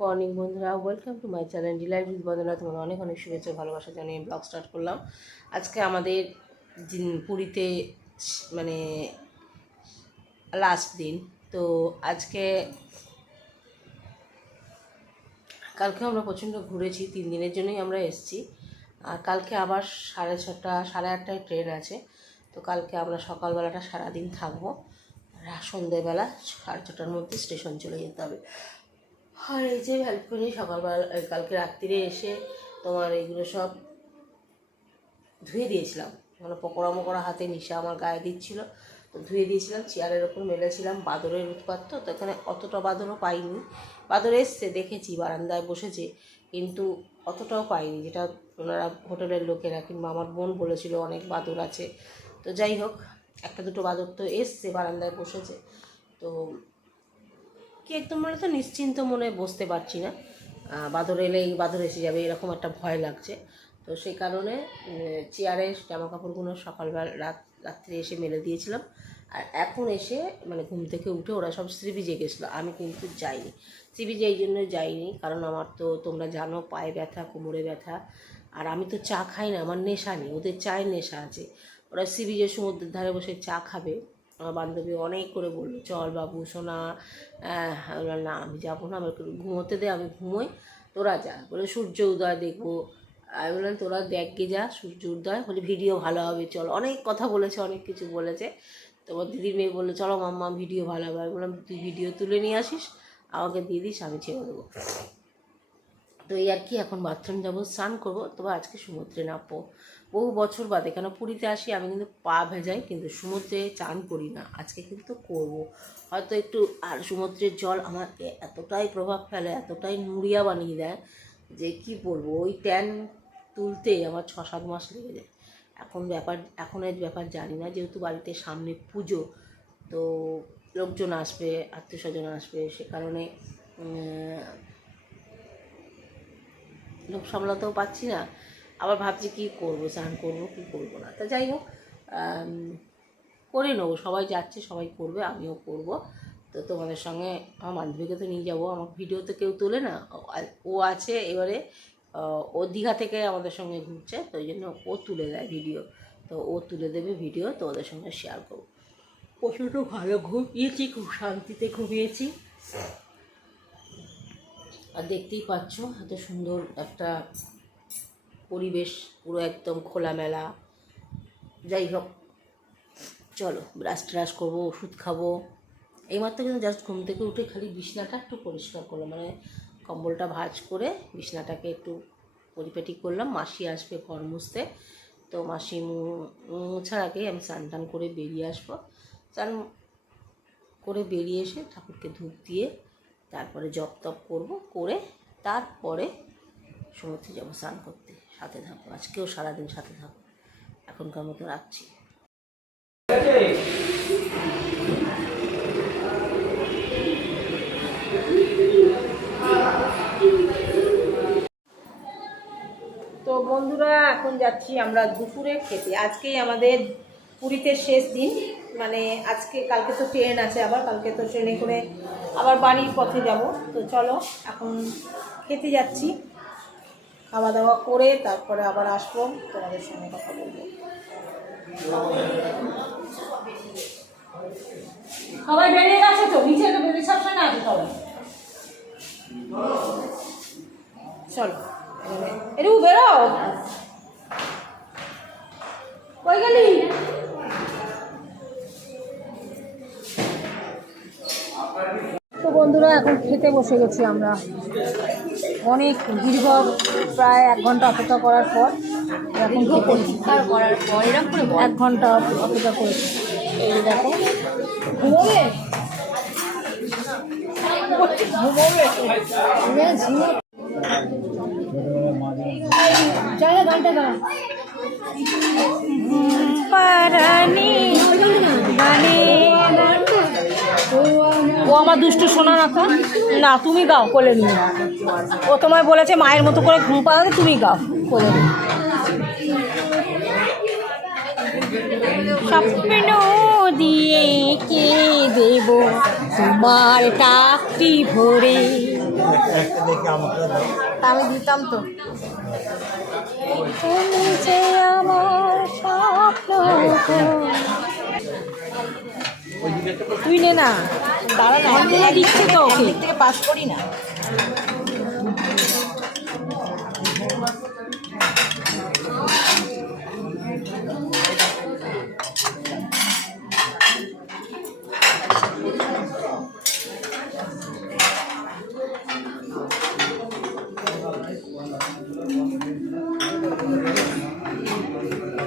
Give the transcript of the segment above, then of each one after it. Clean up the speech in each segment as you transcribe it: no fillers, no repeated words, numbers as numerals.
Morning বন্ধুরা, welcome to my channel delight with Bandana. তোমাদের অনেক অনেক শুভেচ্ছা ভালোবাসা জানিয়ে ব্লগ স্টার্ট করলাম। আজকে আমাদের পুরীতে মানে লাস্ট দিন। তো আজকে কালকে আমরা প্রচণ্ড ঘুরেছি, 3 দিনের জন্যই আমরা এসেছি। আর কালকে আবার 6:30 সাড়ে 8টায় ট্রেন আছে। তো কালকে আমরা সকালবেলাটা সারাদিন থাকবো, সন্ধ্যেবেলা 6:30টার মধ্যে স্টেশন চলে যেতে হবে। আর এই যে হেল্প করি সকালবেলা, কালকে রাত্রিরে এসে তোমার এইগুলো সব ধুয়ে দিয়েছিলাম। মানে পকোড়া মকোড়া হাতে নিশা আমার গায়ে দিচ্ছিলো, তো ধুয়ে দিয়েছিলাম। চেয়ারের ওপর মেলেছিলাম। বাদরের উৎপাত, তো এখানে অতটা বাদরও পাইনি। বাদর এসছে, দেখেছি বারান্দায় বসেছে, কিন্তু অতটাও পাইনি যেটা ওনারা হোটেলের লোকেরা কিংবা আমার বোন বলেছিল অনেক বাদর আছে। তো যাই হোক, একটা দুটো বাদর তো এসছে, বারান্দায় বসেছে। তো কি একদম মানে তো নিশ্চিন্ত মনে বসতে পারছি না, বাদর এলেই বাদর এসে যাবে এরকম একটা ভয় লাগছে। তো সেই কারণে চেয়ারে জামা কাপড়গুলো সকালবেলা রাত্রে এসে মেলে দিয়েছিলাম। আর এখন এসে মানে ঘুম থেকে উঠে ওরা সব সি বিচে গেছিলো, আমি কিন্তু যাইনি। সি বিচে এই জন্য যাইনি কারণ আমার তো তোমরা জানো পায়ে ব্যথা, কোমরে ব্যথা। আর আমি তো চা খাই না, আমার নেশা নেই, ওদের চায়ের নেশা আছে। ওরা সি বিচে সমুদ্রের ধারে বসে চা খাবে। আমার বান্ধবী অনেক করে বললো, চল বাবু সোনা। না, আমি যাবো না, আমার ঘুমোতে দে, আমি ঘুমোই, তোরা যা। বলে সূর্য উদয় দেখবো। আমি বললাম তোরা দেখে যা সূর্য উদয়, বলে ভিডিও ভালো হবে চল। অনেক কথা বলেছে, অনেক কিছু বলেছে। তোমার দিদির মেয়ে বললো চলো মাম্মা ভিডিও ভালো হবে। আমি বললাম তুই ভিডিও তুলে নিয়ে আসিস, আমাকে দিয়ে দিস, আমি ছেড়ে দেবো। তো এই আর কি, এখন বাথরুম যাবো, স্নান করবো। তবে আজকে সমুদ্রে নামবো, বহু বছর বাদে। কেন পুরীতে আসি আমি কিন্তু পা ভেজাই, কিন্তু সমুদ্রে চান করি না। আজকে কিন্তু করব হয়তো একটু। আর সমুদ্রের জল আমার এতটাই প্রভাব ফেলে, এতটাই নুড়িয়া বানিয়ে দেয় যে কি বলবো, ওই ট্যান তুলতেই আমার 6-7 মাস লেগে যায়। এখনের ব্যাপার জানি না, যেহেতু বাড়িতে সামনে পুজো, তো লোকজন আসবে, আত্মীয় স্বজন আসবে, সে কারণে লোক সামলাতেও পাচ্ছি না। আবার ভাবছি কী করবো, স্নান করবো কি করবো না। তা যাই হোক, করে নেবো। সবাই যাচ্ছে, সবাই করবে, আমিও করব। তো তোমাদের সঙ্গে আমার বান্ধবীকে তো নিয়ে যাবো, আমার ভিডিও তো কেউ তোলে না, ও আছে এবারে। ও দীঘা থেকে আমাদের সঙ্গে ঘুরছে, তো ওই জন্য ও তুলে দেয় ভিডিও। তো ও তুলে দেবে ভিডিও, তো ওদের সঙ্গে শেয়ার করবো। প্রচণ্ড ভালো ঘুমিয়েছি, খুব শান্তিতে ঘুমিয়েছি। আর দেখতেই পাচ্ছ এত সুন্দর একটা পরিবেশ, পুরো একদম খোলামেলা। যাই হোক, চলো ব্রাশ ট্রাশ করবো, ওষুধ খাবো। এইমাত্র কিন্তু জাস্ট ঘুম থেকে উঠে খালি বিছনাটা একটু পরিষ্কার করলাম, মানে কম্বলটা ভাঁজ করে বিছনাটাকে একটু পরিপাটি করলাম। মাসি আসবে ঘর মুছতে, তো মাসি মোছার আগে আমি স্নান টান করে বেরিয়ে আসবো। স্নান করে বেরিয়ে এসে ঠাকুরকে ধূপ দিয়ে তারপরে জপ তপ করবো, করে তারপরে সমুদ্রে যাবো স্নান করতে। সাথে থাকবো, আজকেও সারাদিন সাথে থাকবো। এখনকার মতো রাখছি। তো বন্ধুরা, এখন যাচ্ছি আমরা দুপুরে খেতে। আজকেই আমাদের পুরীতে শেষ দিন, মানে আজকে কালকে তো ট্রেন আছে, আবার কালকে তো ট্রেনে করে আবার বাড়ির পথে যাব। তো চলো এখন খেতে যাচ্ছি, খাওয়া দাওয়া করে তারপরে আবার আসবো, তোমাদের সঙ্গে কথা বলবো। সবাই বেরিয়ে গেছে তো, নিচে রিসেপশনে আছে সবাই। চলো একটু বেরো, কই গেলি? তো বন্ধুরা, এখন খেতে বসে গেছি আমরা। অনেক দীর্ঘ প্রায় 1 ঘন্টা অপেক্ষা করার পর এখন করার পর এরকম করে 1 ঘন্টা অপেক্ষা করেছি। এই দেখো, ঘুমোবে জায়গা গানটা গা পারানি গানে। ও আমার দুষ্টু শোনা না তো, না তুমি গাও কোলে নিয়ে। ও তোমায় বলেছে মায়ের মতো করে ঘুম পাড়াতে, তুমি গাও কোলে নিয়ে। স্বপ্ন দিয়ে কে দেব তোমার টাকটি ভরে আমি দিতাম তো। তুমি যে আমার স্বপ্ন, তুই নে না, দাঁড়া না, দিচ্ছে তো, ওকে থেকে পাস করি না।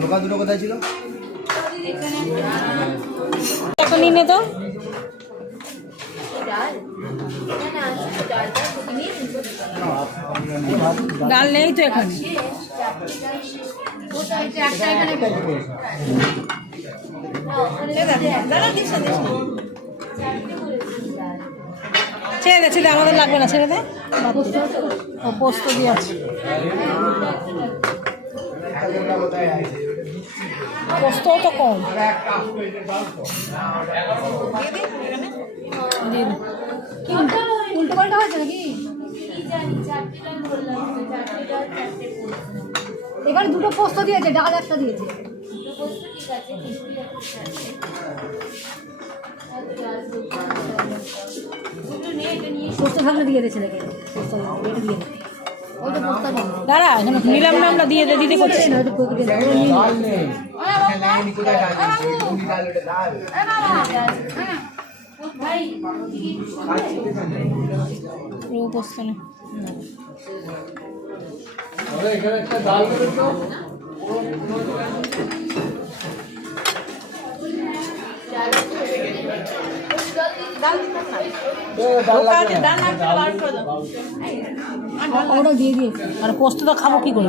ঢোকা দুটো কোথায় ছিল? এখন নিয়ে তো ডাল নেই তো এখানে। ছেড়ে দে, ছেড়ে দে, আমাদের লাগবে না, ছেড়ে দে। পোস্ত দিয়ে আছে, পোস্তও তো কম। উল্টো পাল্টা হয়েছে নাকি? এখানে দুটো পোস্ত দিয়েছে, ডাল একটা দিয়েছে। পোস্ত থাকলে দিয়ে দিয়েছে নাকি? দাঁড়া, নিলাম না আমরা, দিয়ে দিতে করছি। পোস্ত নেই। ওটা দিয়ে দিয়েছে, আর পোস্তটা খাবো কি করে?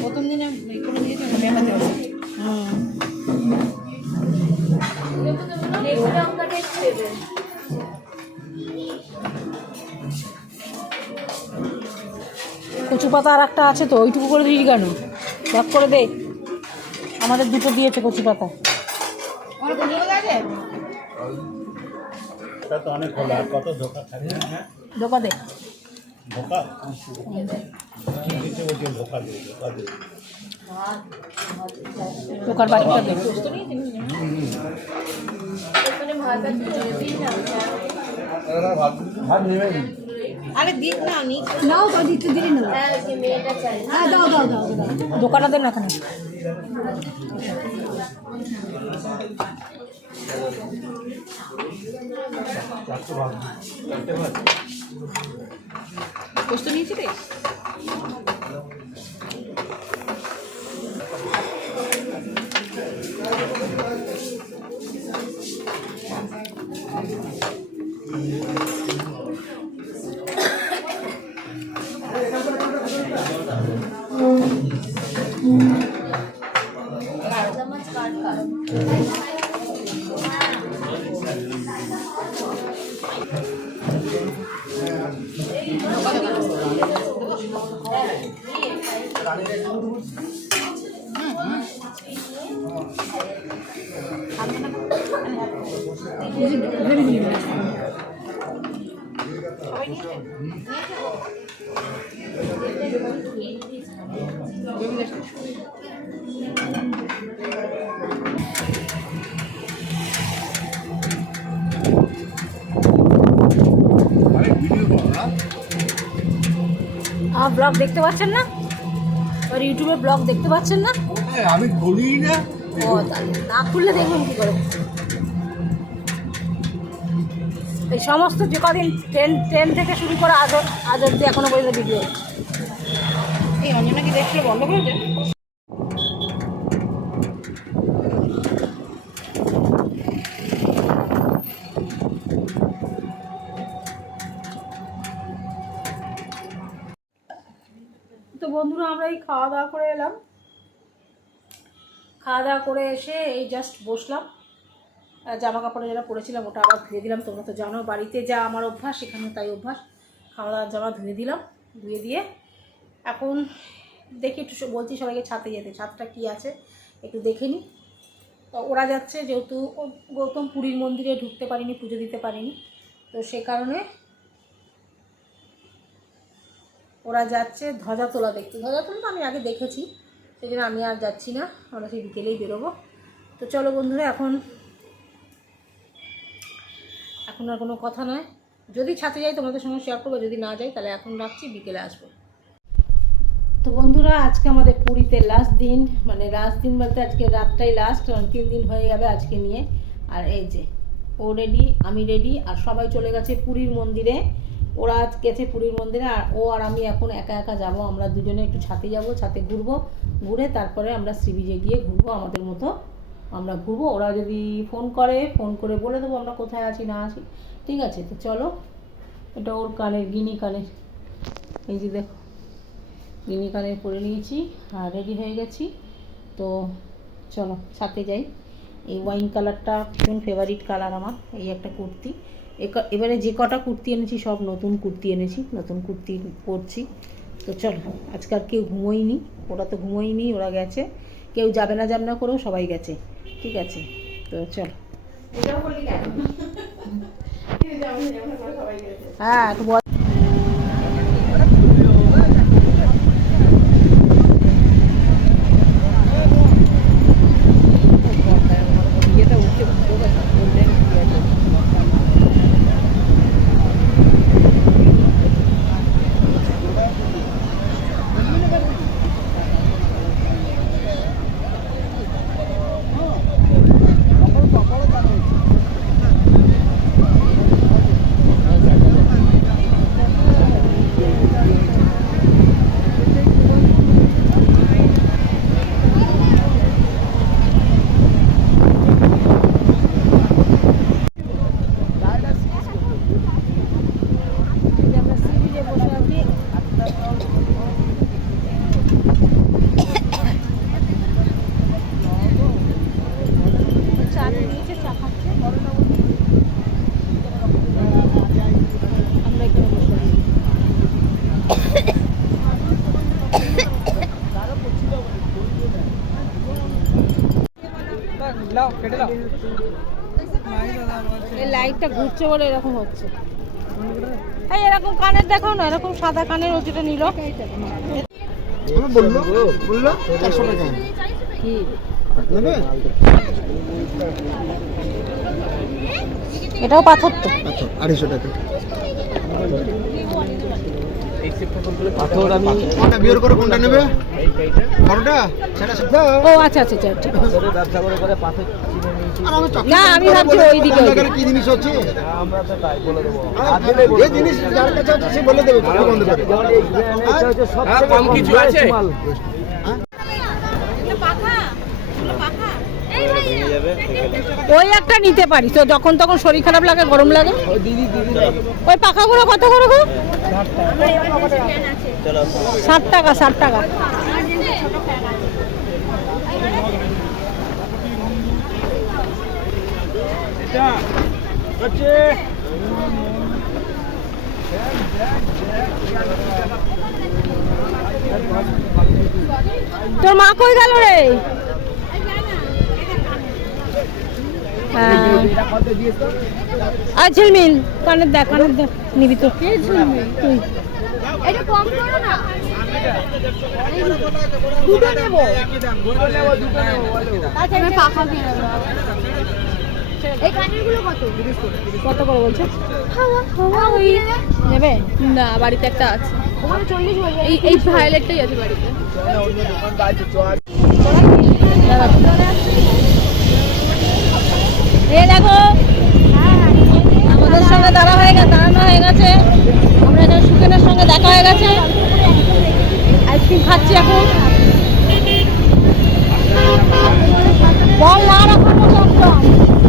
প্রথম দিনে কচু পাতা আর একটা আছে তো, ওইটুকু করে দিস কেন? ভাগ করে দে, আমাদের দুটো দিয়েছে কচু পাতা। ধোকা দে, ধোকার বাড়িটা দে। আরে দিন না, নাও তো, দিতে দিলি না। হ্যাঁ দাও দাও দাও, দোকানটা দেন না এখানে। পোস্ত নিয়েছি রে। আমার ব্লগ দেখতে পাচ্ছেন না? আর ইউটিউবে ব্লগ দেখতে পাচ্ছেন না? আমি বলি না। ও না খুললে দেখুন কি করে। এই সমস্ত যে কদিন ট্রেন থেকে শুরু করে আজ অব্দি এখনো পর্যন্ত ভিডিও। এই অঞ্জনা কি দেখলে বন্ধ করে দেন? তো বন্ধুরা, আমরা এই খাওয়া দাওয়া করে এলাম। খাওয়া দাওয়া করে এসে এই জাস্ট বসলাম। জামা কাপড়ে যেটা পরেছিলাম ওটা আবার ধুয়ে দিলাম। তোমরা তো জানো বাড়িতে যা আমার অভ্যাস, সেখানে তাই অভ্যাস। খাওয়া দাওয়ার জামা ধুয়ে দিলাম, ধুয়ে দিয়ে এখন দেখি একটু বলছি সবাইকে ছাদে যেতে। ছাদটা কি আছে একটু দেখে নিই, তো ওরা যাচ্ছে, যেহেতু গৌতম পুরীর মন্দিরে ঢুকতে পারিনি, পুজো দিতে পারিনি, তো সে কারণে ওরা যাচ্ছে ধ্বজা তোলা দেখতে। ধ্বজা তোলা তো আমি আগে দেখেছি, সেই জন্য আমি আর যাচ্ছি না, আমরা সেই বিকেলেই বেরোবো। তো চলো বন্ধুরা, এখন আর কোনো কথা নয়, যদি ছাতে যাই তোমাদের সঙ্গে শেয়ার করবো, যদি না যাই তাহলে এখন রাখছি, বিকেলে আসবো। তো বন্ধুরা, আজকে আমাদের পুরীতে লাস্ট দিন, মানে লাস্ট দিন বলতে আজকে রাতটাই লাস্ট, 3 দিন হয়ে যাবে আজকে নিয়ে। আর এই যে ও রেডি, আমি রেডি, আর সবাই চলে গেছে পুরীর মন্দিরে। ওরা গেছে পুরীর মন্দিরে, আর ও আর আমি এখন একা একা যাব। আমরা দুজনে একটু ছাতে যাব, ছাতে ঘুরবো, ঘুরে তারপরে আমরা সি বিচে গিয়ে ঘুরবো, আমাদের মতো আমরা ঘুরবো। ওরা যদি ফোন করে বলে দেবো আমরা কোথায় আছি না আছি, ঠিক আছে? তো চলো, এটা ওর কানের, গিনি কানের, এই যে দেখো গিনি কানের পরে নিয়েছি আর রেডি হয়ে গেছি। তো চলো ছাতে যাই। এই ওয়াইন কালারটা ভীষণ ফেভারিট কালার আমার, এই একটা কুর্তি। এবারে যে কটা কুর্তি এনেছি সব নতুন কুর্তি এনেছি, নতুন কুর্তি পরছি। তো চলো, আজকাল কেউ ঘুমোয়নি, ওরা তো ঘুমোয়নি, ওরা গেছে, কেউ যাবে না করেও সবাই গেছে, ঠিক আছে? তো চলো। হ্যাঁ, তো এই লাইটটা ঘুরছে বলে এরকম হচ্ছে। এই এরকম কানের দেখাও না, এরকম সাদা কানের, ও যেটা নিল বললো 400 টাকা কি নেবে? এটাও পাথর তো, 250 টাকা। পাথর আমি কোনটা বিয়ার করে কোনটা নেবে? বড়টা সেটা সেটা। ও আচ্ছা আচ্ছা আচ্ছা, ঠিক আছে। ব্যবসা করে পাথর কিনে নিয়েছি। না আমি ভাবছি ওইদিকে কি জিনিস হচ্ছে, আমরা তো তাই বলে দেবো। এই জিনিস যার কাছে আছে সে বলে দেবে, কথা বন্ধ করে। এটা হচ্ছে সবচেয়ে কম কিছু আছে। ওই একটা নিতে পারি তো, যখন তখন শরীর খারাপ লাগে, গরম লাগে। ওই পাখাগুলো কত করে গো? 60 টাকা, 60 টাকা। তোর মা কই গেল রে? আর ঝিলমিল কানের দেখ, কানের দেখ, নিবি তো? দুটো নেবো, কত করে বলছে? নেবে না, বাড়িতে একটা আছে, এই ভায়োলেটটাই আছে বাড়িতে। এই দেখো আমাদের সঙ্গে দাঁড়ানো হয়ে গেছে, আমরা এখন সুকেনের সঙ্গে দেখা হয়ে গেছে, আইসক্রিম খাচ্ছি এখন। বল না রাখার মতো একদম,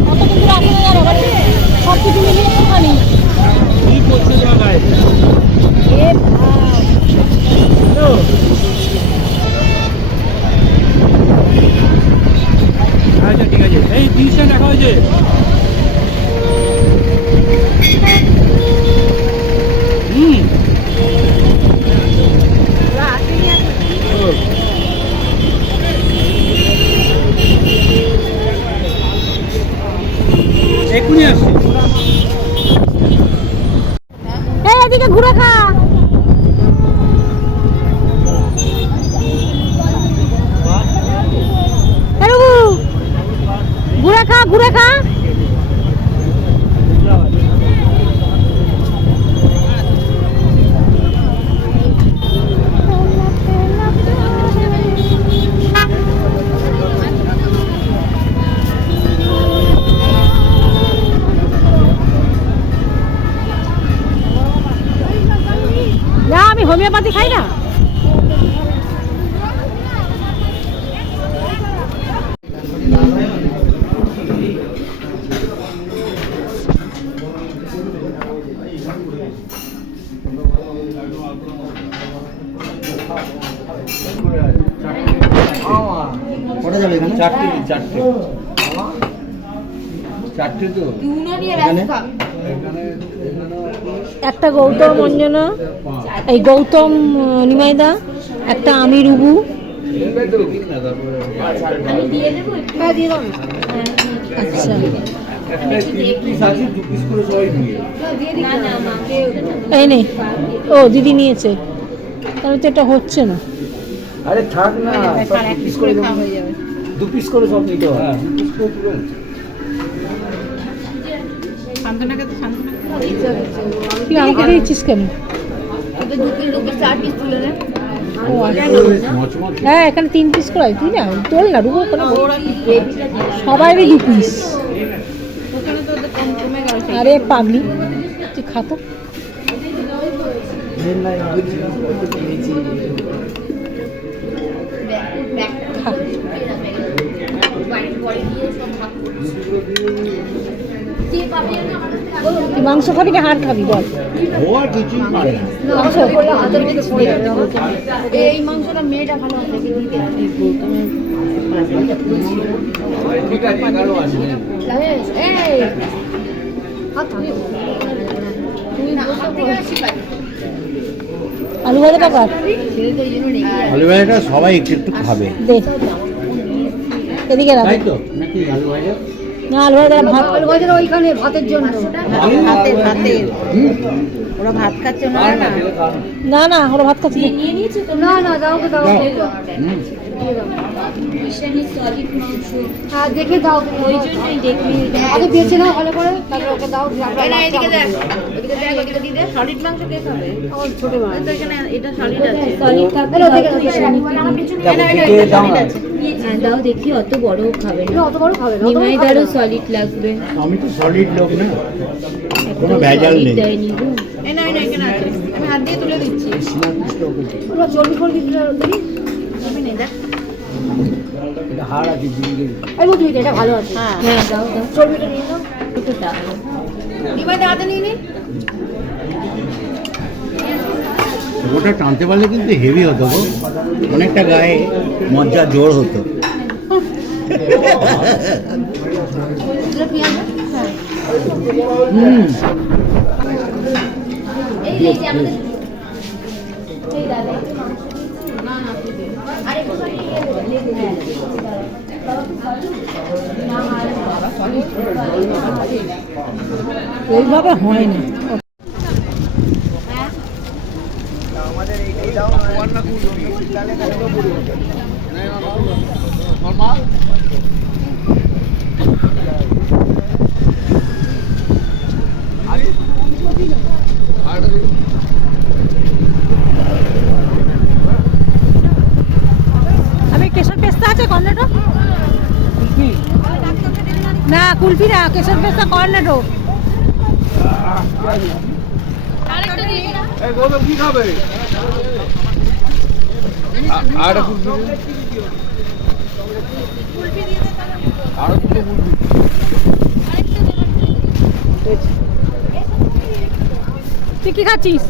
অত কিন্তু রাখি না জানো, সব কিছু মিলিয়ে একটুখানি। এই এদিকে ঘুরে খা। ঘুরে খা ঘুরে খা। না আমি হোমিওপ্যাথি খাই না। কটা যাবে এখানে? চারটে তো একটা গৌতম অঞ্জনা, এই গৌতম নিমাইদা, একটা আমি রুবু। আচ্ছা এই নে। ও দিদি নিয়েছে, তাহলে তো এটা হচ্ছে না। আরে থাক না, দু পিস করে সব নিতে হয়। কি আমাকে দিচ্ছিস কেন? ও আচ্ছা। হ্যাঁ এখানে 3 পিস করে, তুই না তোল না রুবো, সবাইরই 2 পিস। আরে পাগলি তুই খাতো। তুই মাংস খাবি না হাড় খাবি বল? এই মাংসটা মেয়েটা ভালো আছে আলু ভাজাটা কাট। আলু ভাজাটা সবাই একটু একটু খাবে। দে এদিকে রাখ। তাই তো নাকি আলু ভাজা? না আলু ভাজা ভাত। আলু ভাজাটা ওইখানে ভাতের জন্য ওরা ভাত খাচ্ছে না। না না ওরা ভাত খাচ্ছে না। না না দাও দাও হ্যাঁ দেখে দাও, ওই জন্যই দেখবি আগে বেছে নাও ভালো করে, তারপরে ওকে দাও। এদিকে দেখ, এদিকে দেখ, এদিকে দিয়ে দে। সলিড মাংস কে খাবে? আমার ছোট মাছ তো এখানে, এটা সলিড আছে। সলিড খাবে দাও দেখি, অত বড় খাবে না, অত বড় খাবে না, নিমাইদারও সলিড লাগবে। আমি তো সলিড লোক না, কোনো ভেজাল নেই। দেয়নি গো। না এখানে আছে, আমি হাত দিয়ে তুলে দিচ্ছি। ওরা চর্বি ফর্বি দিলে দেখি নেই দেখ, এটা হাড় আছে জিঙ্গের। এই বুঝবি এটা ভালো আছে। হ্যাঁ দাও দাও, চর্বিটা নিয়ে নাও, একটু দাও। নিমাইদা হাতে নিয়ে নি। ওটা টানতে পারলে কিন্তু হেভি হতো গো, অনেকটা গায়ে মজ্জা জোর হতো। ওইভাবে হয় না। আমি কেশর পেস্তা আছে কর্নেটো না, কুলফি না, কেশর পেস্তা কর্নেটো। কি খাবে? আর তুই কি খাচ্ছিস?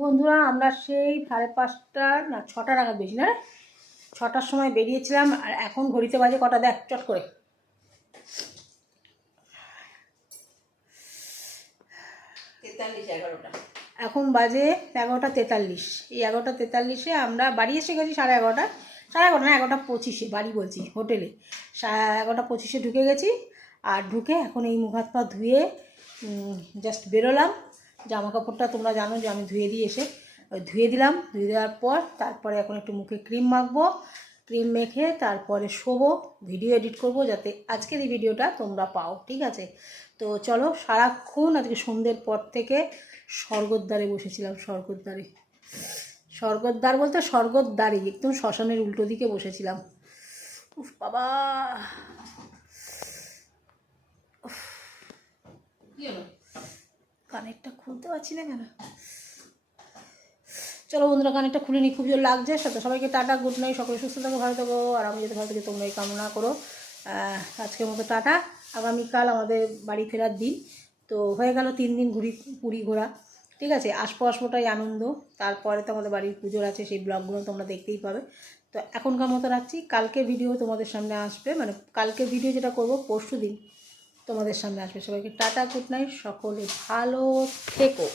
বন্ধুরা আমরা সেই 5:30 না 6টা টাকা বেশি না 6টার সময় বেরিয়েছিলাম, আর এখন ঘড়িতে বাজে কটা দেখ চট করে, 11টা। এখন বাজে 11:43। এই 11:43-এ আমরা বাড়ি এসে গেছি 11:30। 11:30 না, 11:25-এ বাড়ি বলছি, হোটেলে 11:25-এ ঢুকে গেছি। আর ঢুকে এখন এই মুখ হাত পা ধুয়ে জাস্ট বেরোলাম। জামা কাপড়টা তোমরা জানো যে আমি ধুয়ে দিয়ে এসে ধুয়ে দিলাম। ধুয়ে দেওয়ার পর তারপরে এখন একটু মুখে ক্রিম মাখবো, ক্রিম মেখে তারপরে শোবো, ভিডিও এডিট করব যাতে আজকের এই ভিডিওটা তোমরা পাও, ঠিক আছে? তো চলো, সারাক্ষণ আজকে সন্ধ্যের পর থেকে স্বর্গদ্বারে বসেছিলাম। স্বর্গদ্বার বলতে স্বর্গদ্বারে, একদম শ্মশানের উল্টো দিকে বসেছিলাম। উফ বাবা, কানেরটা খুলতে পারছি না কেন। চলো বন্ধুরা, কানেরটা খুলে নিই, খুব জোর লাগছে। সবাইকে টাটা, গুড নাইট, সকলে সুস্থ থাকো, ভালো থাকো, আর আমি যাতে ভালো থাকি তোমরা এই কামনা করো। আজকের মতো টাটা। আগামীকাল আমাদের বাড়ি ফেরার দিন। তো হয়ে গেল 3 দিন পুরী ঘোরা, ঠিক আছে? আসবোটাই আনন্দ। তারপরে তো আমাদের বাড়ির পুজোর আছে, সেই ব্লগগুলো তোমরা দেখতেই পাবে। তো এখনকার মতো রাখছি, কালকে ভিডিও তোমাদের সামনে আসবে, মানে কালকে ভিডিও যেটা করব পরশু দিন তোমাদের সামনে আসবে। সবাইকে টাটা, গুড নাইট, সকলে ভালো থেকো।